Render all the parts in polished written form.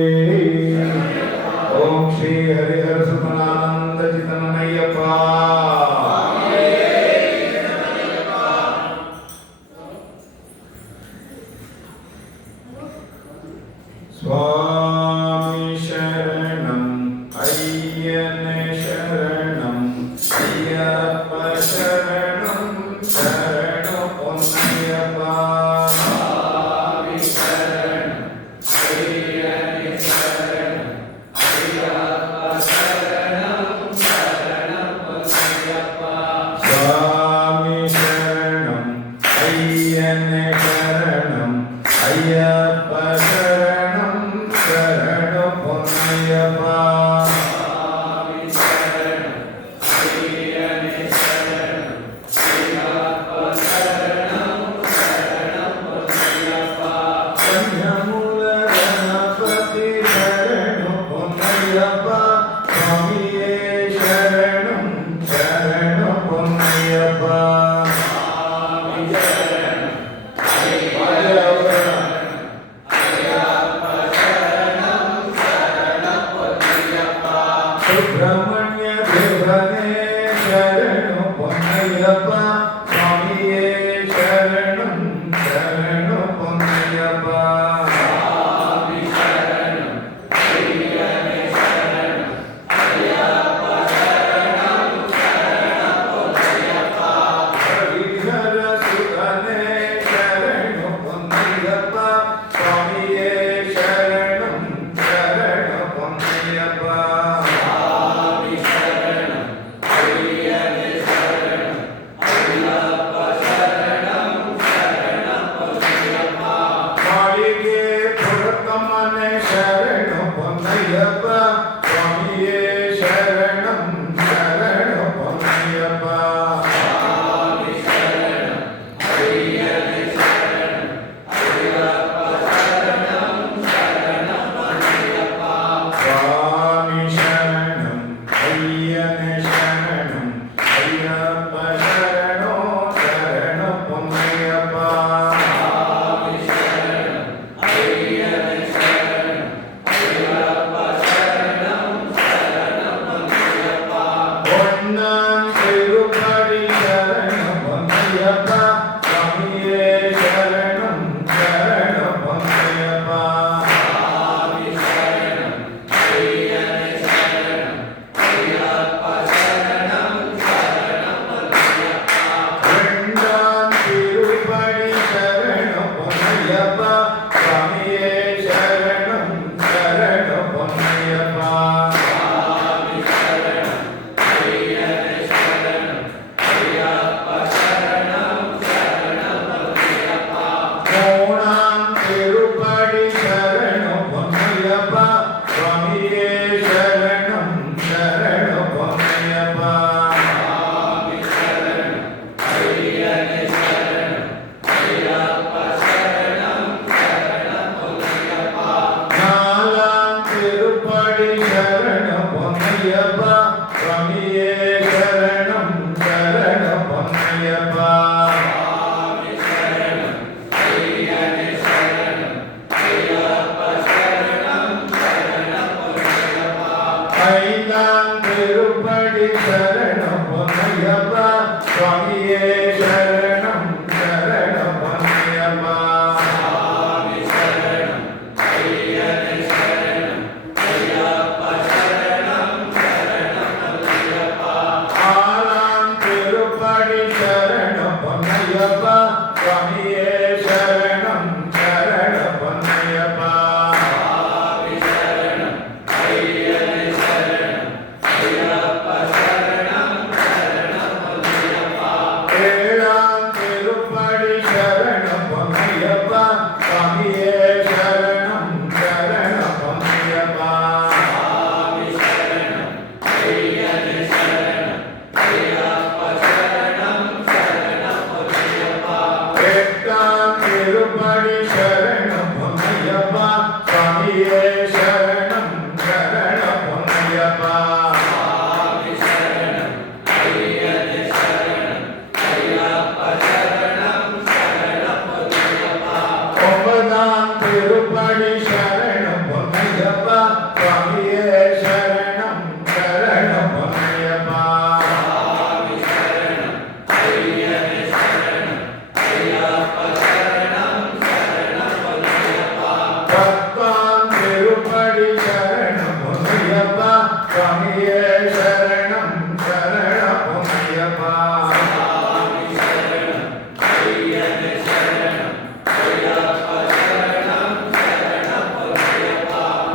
ओम श्री हरिहर सुमनानंद चितनमय्यप्पा स्वामी शरणं अय्यन शरणं अय्यप्पा शरणं शरणं पोन्नय्यप्पा सुब्रह्मण्य देवने शरणं पोन्नय्यप्पा स्वामिये शरणं शरणं पोन्नय्यप्पा स्वामी शरणं अय्यने शरणं अय्यप्पा शरणं शरणं पोन्नय्यप्पा हरिहर सुतने शरणं पोन्नय्यप्पा स्वामिये शरणं शरणं पोन्नय्यप्पा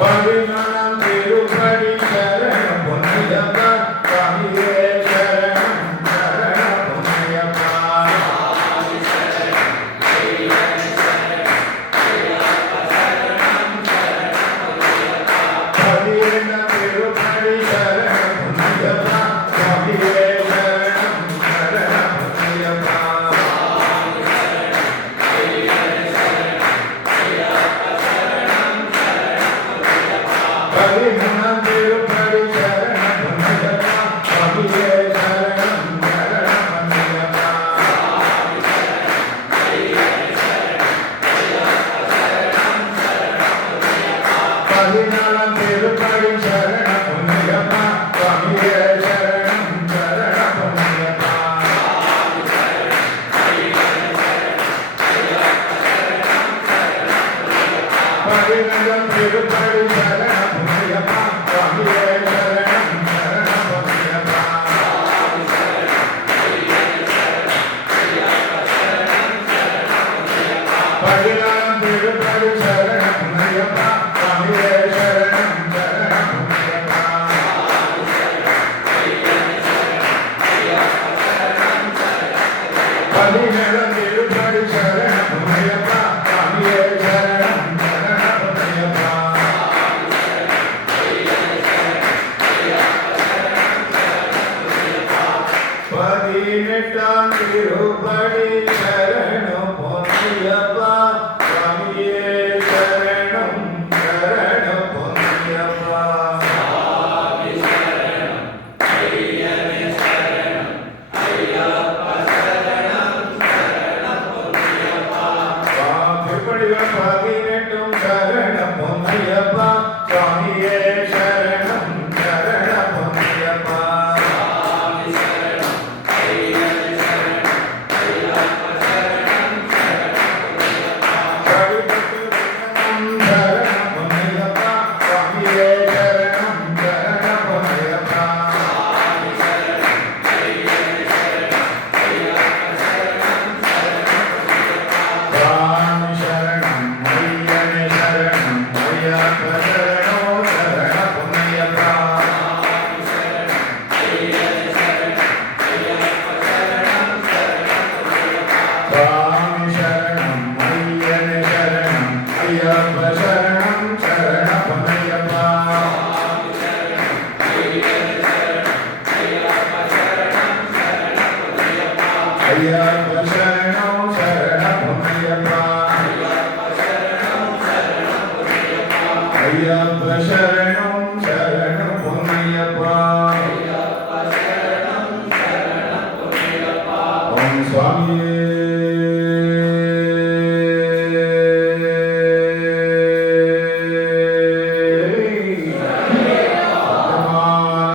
பதினாலாம் திருப்படி சரணம் பொன்னையப்பா சுவாமியே சரணம் சரணம் பொன்னையப்பா பதினேழாம் திருப்படி சரணம் பொன்னையப்பா சுவாமியே சரணம் சரணம் பொன்னையப்பா பதிமூணாம் திருப்படி சரணம் பொன்னையப்பா சுவாமியே சரணம் சரணம் பொன்னையப்பா பதினாலாம் திருப்படி சரணம் பொன்னையப்பா சுவாமியே சரணம் சரணம் பொன்னையப்பா பதினஞ்சாம் திருப்படி சரணம் பொன்னையப்பா சுவாமியே சரணம் சரணம் பொன்னையப்பா பதினாறாம் திருப்படி சரணம் பொன்னையப்பா சுவாமியே சரணம் சரணம் பொன்னையப்பா பதினேழாம் திருப்படி சரணம் பொன்னையப்பா சுவாமியே சரணம் சரணம் பொன்னையப்பா பதினெட்டாம் திருப்படி சரணம் பொன்னையப்பா சுவாமியே சரணம் சரணம் பொன்னையப்பா திருப்படிகள் பதினெட்டும் சரணம் பொன்னையப்பா சுவாமியே சரணம் சரணம் பொன்னையப்பா சரணம் பொன்னையப்பா சுவாமியே சரணம் சரணம் பொன்னையப்பா சுவாமி சரணம் ஐயனே சரணம் ஐயப்ப சரணம் சரணம் பொன்னையப்பா சுவாமி சரணம் ஐயனே சரணம் ஐயப்ப சரணம் சரணம் பொன்னையப்பா ஐயப்ப சரணம் சரணம் பொன்னையப்பா ஐயப்ப சரணம் சரணம் பொன்னையப்பா ஓம் சுவாமியே